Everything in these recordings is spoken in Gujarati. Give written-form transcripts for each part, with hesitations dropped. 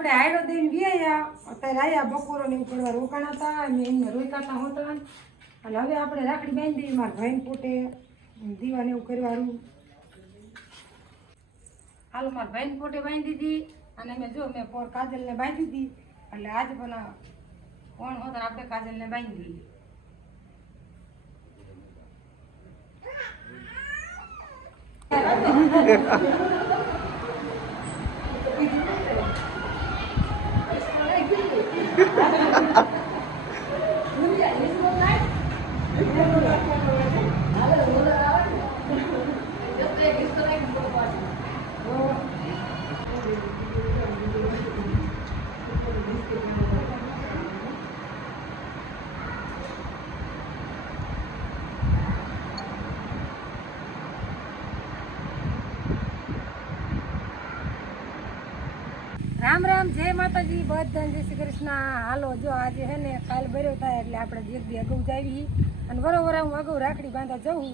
આપણે આયડો દઈને ગયા અત્યારે આયા બપોરો ને કરવા રોકાણા હતા અને એમને રોકાતા હોતા અને હવે આપણે રાખડી બાંધી મારા ભાઈને પોતે દીવાને એવું કરવાનું હાલો મારા ભાઈને પોતે બાંધી દીધી અને મેં જો મેં પોર કાજલને બાંધી દીધી એટલે આજે પણ કોણ હોતા આપણે કાજલને બાંધી દીધી રામ રામ જય માતાજી બધાને જય શ્રી કૃષ્ણ હાલો જો આજે હે ને કાલ ભર્યો થાય એટલે આપણે એક દી અગાઉ જાવી અને વરોવર હું અગાઉ રાખડી બાંધવા જવું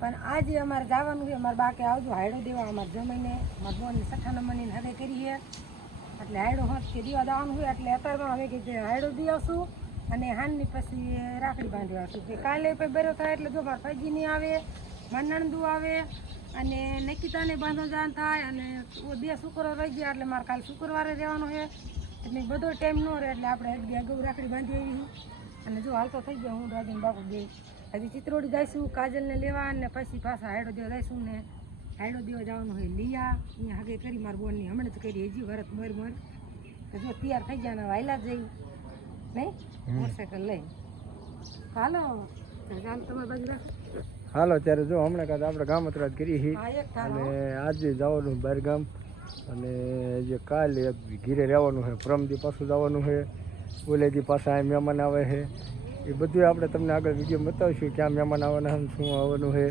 પણ આજે અમારે જવાનું છે અમારે બાકે આવજો હાયડો દેવા અમારે જમીને અમારા બોનની 6 નંબરની હગે કરી છે એટલે હાયડો હોત કે દેવા જવાનું હોય એટલે અત્યારમાં હવે કે હાયડો દી આવશું અને હાનની પછી રાખડી બાંધવા આવશું કે કાલે પછી ભર્યો થાય એટલે જો મારા ભાઈજી નહીં આવે મારા નણંદુ આવે અને નિકિતાને બાંધો જાન થાય અને 2 શુક્રવાર રહી ગયા એટલે મારે કાલ શુક્રવારે રહેવાનું છે એટલે બધો ટાઈમ ન રહે એટલે આપણે એક દી અગાઉ રાખડી બાંધી આવી અને જો હાલ તો થઈ ગયા હું રાજીને બાપુ બે હજી ચિત્રોડી જઈશું કાજલને લેવા અને પછી પાછા હાયડો દેવા જઈશું ને હાયડો દેવા જવાનું હોય લીયા અહીંયા હગે કરી મારા બોનની હમણાં જ કરી હજી વરત બર તો જો તૈયાર થઈ ગયા ને વાયલા જઈ નહીં મોટરસાઇકલ લઈ હાલો ચાલ તમારી બાજુ રાખ હાલો ત્યારે જો હમણાં કાંઈ આપણે ગામત્રાજ કરી અને આજે જવાનું બહાર ગામ અને જે કાલે એક ઘીરે રહેવાનું છે પરમદી પાછું જવાનું છે ઓલેથી પાછા અહીં મહેમાન આવે છે એ બધું આપણે તમને આગળ વિડીયો બતાવીશું ક્યાં મહેમાન આવવાના છે શું આવવાનું છે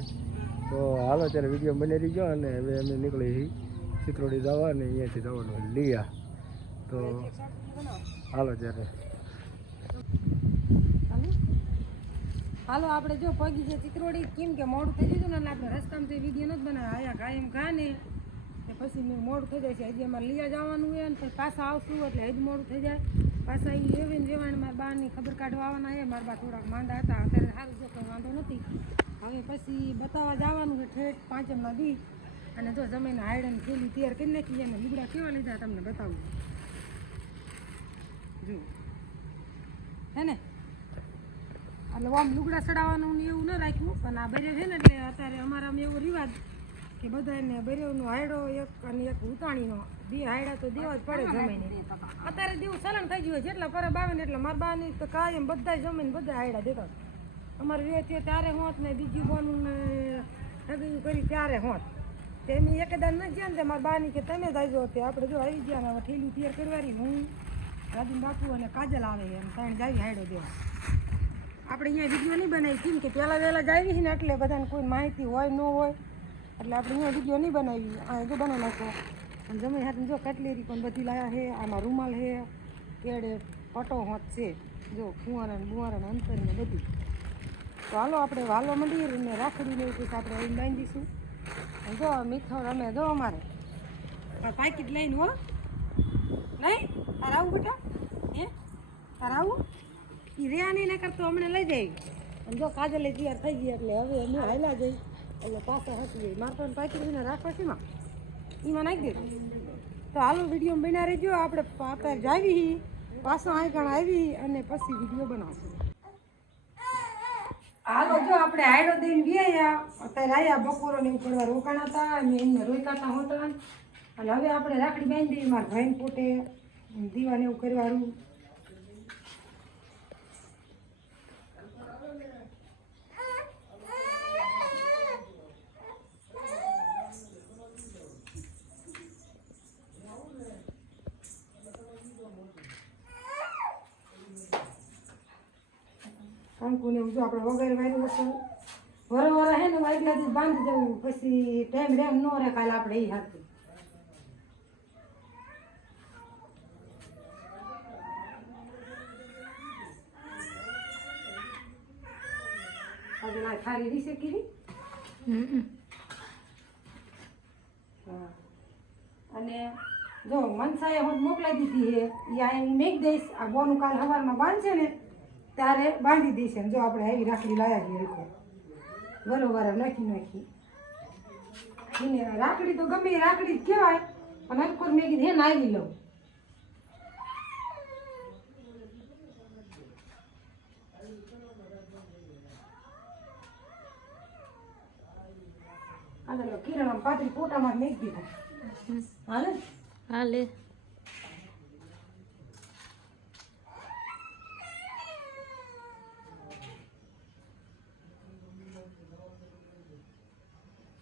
તો હાલો ત્યારે વિડીયો બની રહીજો અને હવે અમે નીકળી છીએ ચિત્રોડી જવા અને અહીંયાથી જવાનું હોય લીયા તો હાલો ત્યારે હાલો આપણે જો પગી છે ચિત્રોડી કેમ કે મોડું થઈ ગયું ને આપણે રસ્તામાં જે વિડીયો નથી બનાવ્યા આયા કાયમ ખા ને પછી મેં મોડું થઈ જાય છે હજી અમારે લીયા જવાનું હોય ને પછી પાછા આવશું એટલે હજી મોડું થઈ જાય પાછા એ એવી ને જેવાને મારા બાની ખબર કાઢવા આવવાના છે મારા બા થોડાક માંદા હતા અત્યારે સારું જો કંઈ વાંધો નથી હવે પછી બતાવવા જવાનું છે ઠેઠ 5મના દી અને જો જમીને હાયડાની થેલી તૈયાર કરી નાખી અને લુગડા કેવા લીધા તમને બતાવું જો હે ને એટલે આમ લુગડા ચડાવવાનું ને એવું ન રાખ્યું પણ આ બર્યો છે ને એટલે અત્યારે અમારામાં એવો રિવાજ કે બધાને બર્યોનો હાયડો એક અને એક ઉતાણીનો 2 હાયડા તો દેવા જ પડે જમીને અત્યારે દેવું ચલણ થઈ ગયું જેટલા પરબ આવે ને એટલે મારા બાની તો કાયમ બધા જમીને બધા હાયડા દેતા અમારે વેચીએ ત્યારે હોત ને બીજું બોનું ને સગયું કરી ત્યારે હોત તેની એકદાન ન ગયા ને મારા બાની કે તમે જ આવજો તે આપણે જો આવી ગયા ને હવે ઠેલી તૈયાર કરવાની હું રાજીન બાપુ અને કાજલ આવે એમ ત્રણ જાવી હાયડો દેવા આપણે અહીંયા વિડીયો નહીં બનાવી કેમ કે પહેલાં વહેલા જ આવી છે ને એટલે બધાને કોઈ માહિતી હોય ન હોય એટલે આપણે અહીંયા વિડીયો નહીં બનાવી આ જો બનાવી નાખો અને જમીન હાથને જો કટલેરી પણ બધી લાયા છે આમાં રૂમાલ છે કેડે પટો હોત છે જો ફુવારા ને બુવારા ને અંતર ને બધી તો હાલો આપણે વાલો મંદિર ને રાખડીને એવું કંઈક આપણે અહીં બાંધીશું અને જો મીઠો રમે જો અમારે પાકીટ લઈને હો નહીં તારે આવું બેટા હે તારે આવું એ રહ્યા નહીં ના કરતો હમણાં લઈ જાય અને જો કાજલે તૈયાર થઈ ગઈ એટલે હવે અમે હાલ્યા જઈ એટલે પાછા હસી જાય મારે પણ પાકીને રાખવા છે એમાં નાખી દે તો હાલો વિડીયો બના રહેજો આપણે અત્યારે જાવી પાછો આગળ આવી અને પછી વિડીયો બનાવશું હાલો જો આપણે હાયડો દઈને ગયા અત્યારે આવ્યા બપોરો ને એવું કરવા રોકાણા હતા અને એમને રોકાતા હોતા અને હવે આપણે રાખડી બાંધી મારા ભાઈને પોતે દીવાને એવું કરવાનું કંકુને એવું જો આપણે વગેરે વાયરું હશે વરવર હે ને વાયલાથી બાંધી જવું પછી ટાઈમ રેમ ન રહે કાલે આપણે એ હાથથી આજે ના ખારી રીસે કીધી અને જો મનસાએ હું મોકલાઈ દીધી છે એ આ હું મેક દઈશ આ બોનું કાલ સવારમાં બાંધશે ને ત્યારે બાંધી દઈશ એમ. જો આપણે આવી રાખડી લાવ્યા છીએ એટલે બરોબર નાખી એને રાખડી તો ગમે એ રાખડી જ કહેવાય પણ અલકોર મેં કીધું હે ને આવી લઉં. કિરણ પાતળી ફોટામાં મેં દીધા હાલે હાલે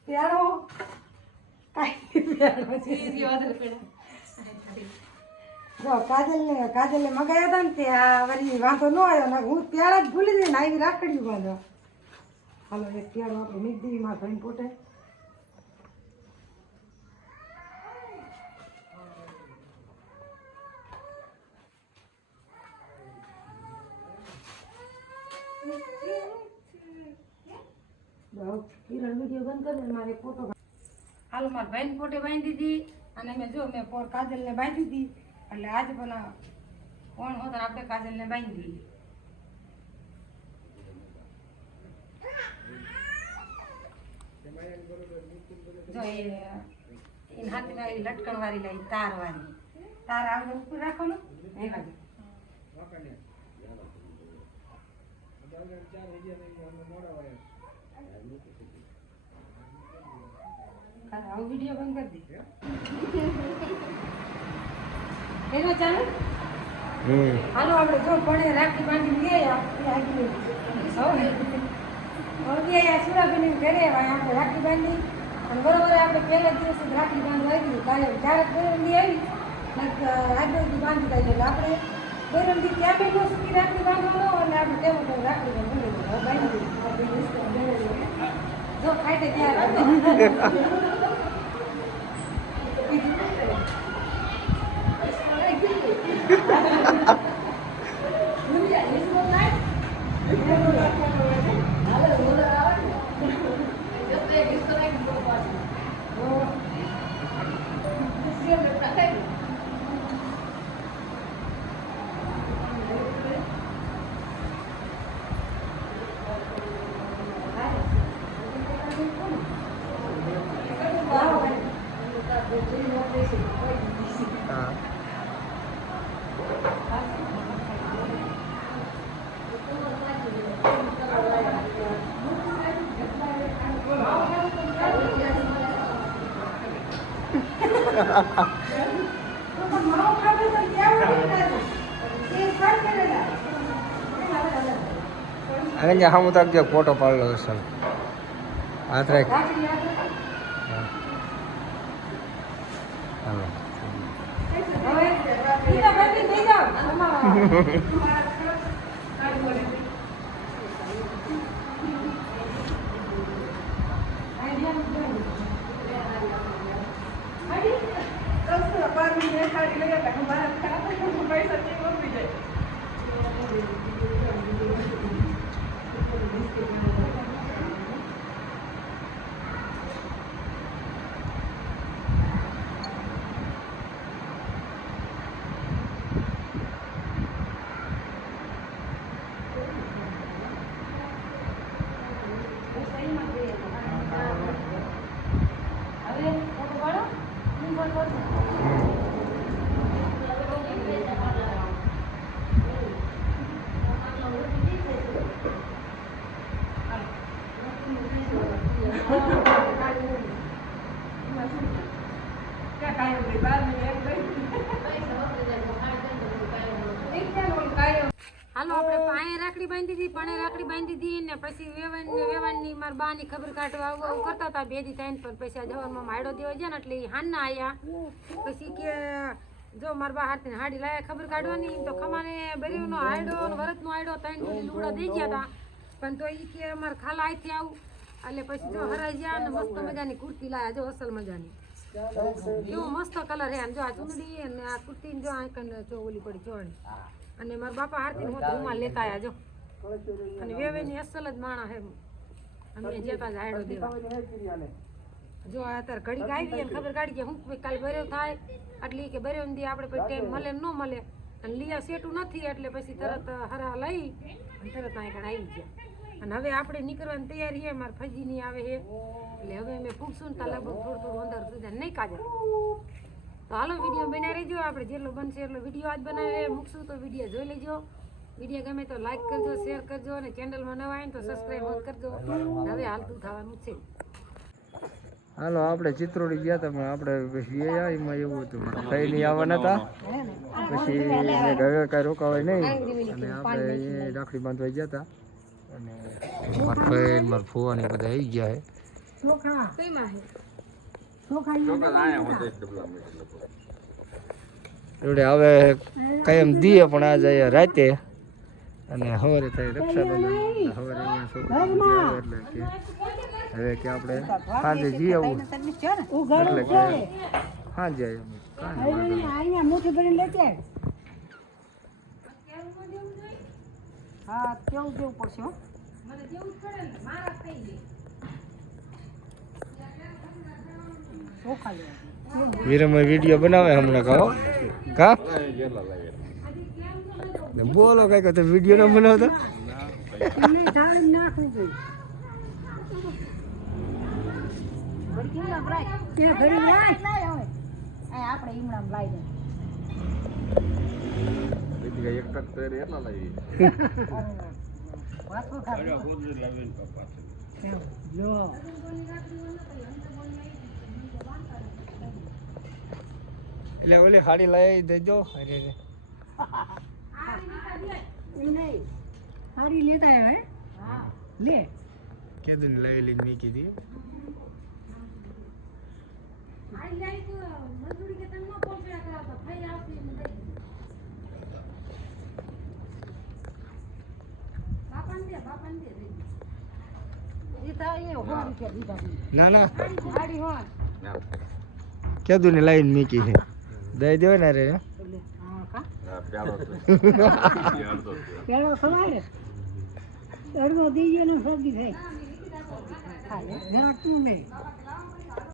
પ્યારો કાંઈ પ્યારો છે. જો કાજલને મગાયા હતા ને ત્યાં વળી વાંધો ન આવ્યો ને હું પ્યારા જ ભૂલી જઈને આવી રાખડી બાંધવા. હાલો એક પ્યારો આપણે મેં દીધી મારા ભાઈ પોતે. કિરણ વિડીયો બંધ કરી દે મારે ફોટો. હાલો મારા ભાઈને ફોટો બાંધી દીધી અને મેં જો મેં કાજલને બાંધી દીધી એટલે આજ પણ કોણ હોતા આપણે કાજલને બાંધી દઈએ. જો એ હાથમાં એ લટકણ વાળી લઈ તાર આગળ ઉપર રાખવાનું એ બાજુ આવું વિડીયો બંધ કરી દે એનો ચાલુ. હાલો આપણે જો પડે રાખડી બાંધી ગયા સુરાબેન ઘરે આપણે રાખડી બાંધી અને બરોબર આપણે પહેલા દિવસે જ રાખડી બાંધવા આવી કાલે ક્યારેક બૈરમદી આવી આગળથી બાંધી થાય એટલે આપણે બૈરમદી ત્યાં બેઠો સુધી રાખડી બાંધવાનો અને આપણે તેમ રાખડી બાંધી જો ખાઈ ત્યાં અને હમ તક જો ફોટો પાડલો હશે હાથ રાખ. હાલો હાલો આપણે પાયે રાખડી બાંધી દીધી પાણે રાખડી બાંધી દીધી ને પછી વેવાણની મારા બાની ખબર કાઢવા આવું કરતા હતા બે દી ટાઈમ પર પછી આ જવાનમાં માયડો દેવા ગયા ને એટલે હાનના આવ્યા પછી કે જો મારા બા હાથની હાડી લાયા ખબર કાઢવાની તો ખમાને બરીનો હાયડો અને વરતનો હાયડો ત્રણ જોડી લુગડા દઈ ગયા હતા પણ તો એ કે અમારે ખાલા અહીંથી આવું એટલે પછી જો હરાઈ ગયા ને મસ્ત મજાની કુર્તી લાયા જો અસલ મજાની કેવો મસ્ત કલર હે જો આ ચુંદડી અને આ કુર્તી જો આ જો ઓલી પડી ચોળી અને મારા બાપા હારતી હું રૂમાલ લેતા આવ્યા જો અને વેવેની અસલ જ માણા હે અમે જતા જ હાયડો દેવા જો આ અત્યારે ઘડી આવી અને ખબર કાઢી કે હું કાલે બર્યો થાય એટલે કે બર્યો દી આપણે પછી ટાઈમ મળે ન મળે અને લીયા સેટું નથી એટલે પછી તરત હરા લઈ અને તરત અહીં આવી ગયા અને હવે આપણે નીકળવાની તૈયારી છે મારા ફજીની આવે છે એટલે હવે અમે ફૂગશું ને ત્યાં લગભગ થોડું અંદર સુધી નહીં કાજે તો હાલો વિડીયો બનાવી રહેજો આપણે જેટલો બનશે એટલો વિડીયો આજ બનાવે મૂકશું તો વિડીયો જોઈ લેજો વિડીયો ગમે તો લાઈક કરજો શેર કરજો અને ચેનલમાં નવા આવે તો સબસ્ક્રાઈબ કરજો હવે હાલતું થવાનું છે હાલો આપણે ચિત્રોડી ગયા હતા પણ આપણે પછી એમાં એવું હતું કઈ નહીં આવવાના હતા પછી ઘરે કાંઈ રોકાવાય નહીં અને આપણે એ રાખડી બાંધવા ગયા હતા અને મારા ભાઈ મારા ફુવાની બધા આવી ગયા છે હવે કાયમ દીએ પણ આ જાય રાતે અને સવારે થાય રક્ષાબંધન સવારે અહીંયા છોકરા એટલે કે હવે કે આપણે સાંજે જઈ આવું એટલે કે સાંજે મુઠ્ઠી ભરીને લેતે હા કેવું જેવું પડશે હો મને જેવું જ પડે ને મારા થઈ જાય વીરમભાઈ વિડીયો બનાવે હમણાં કહો કા બોલો કઈ તો વિડીયો ના બનાવતો નાખવું જોઈએ આપણે ઈમણામ લાવી દે એક ટક તેરે એટલા લાવી એટલે ઓલી હાડી લાવી દેજો અરે સારી લેતા હે લે કીધું ને લાવી લઈને મેં કીધી ના ના કીધું ને લાવીને મૂકી છે દઈ દેવાય ને રે પેલો સવારે અડધો દીજે ને સબ્જી થાય તું નહીં